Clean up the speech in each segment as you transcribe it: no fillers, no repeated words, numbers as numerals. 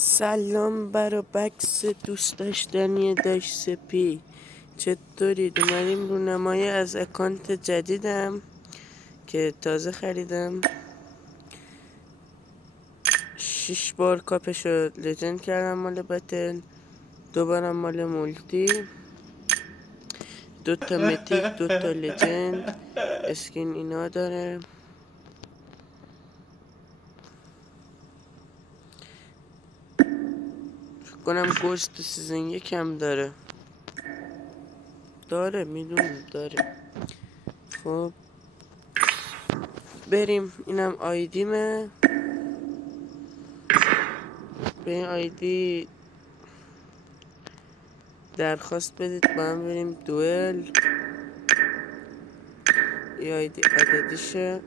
سلام برا بکس دوست داشتنی داش سپی، چطورید؟ اومدیم رونمایی از اکانت جدیدم که تازه خریدم. 6 بار کاپشو لجند کردم مال بتل، 2 بارم مال مولتی، 2 تا متیک، 2 تا لجند. اسکین اینا داره. فکر کنم گوست سیزن 1 هم داره میدونم داره. خب بریم، اینم آیدیمه. به این آیدی درخواست بدید با هم بریم دوئل. این آیدی عددیشه،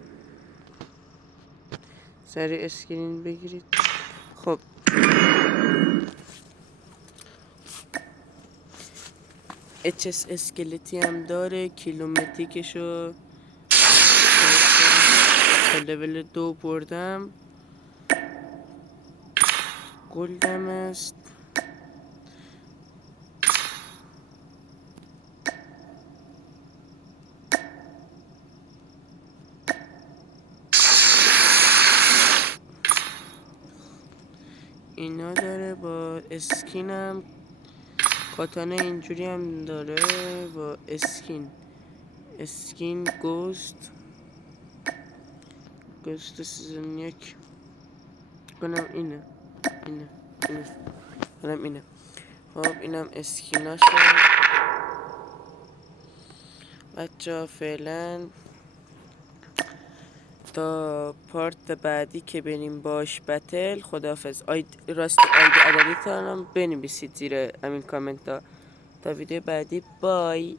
سریع اسکرین بگیرید. خب HS اسکلتی هم داره. کیلومتریکشو تا لول 2 بردم. گلدم است. اینا داره با اسکینم. کاتانه اینجوری هم داره با اسکین گوست سیزن 1 کنم. اینه. خب اینم اسکیناشه. بچه فعلا تا پارت بعدی که بریم باش بتل، خداحافظ. راست آیدی عددی تانم بنویسید زیر همین کامنت ها. تا ویدیو بعدی، بای.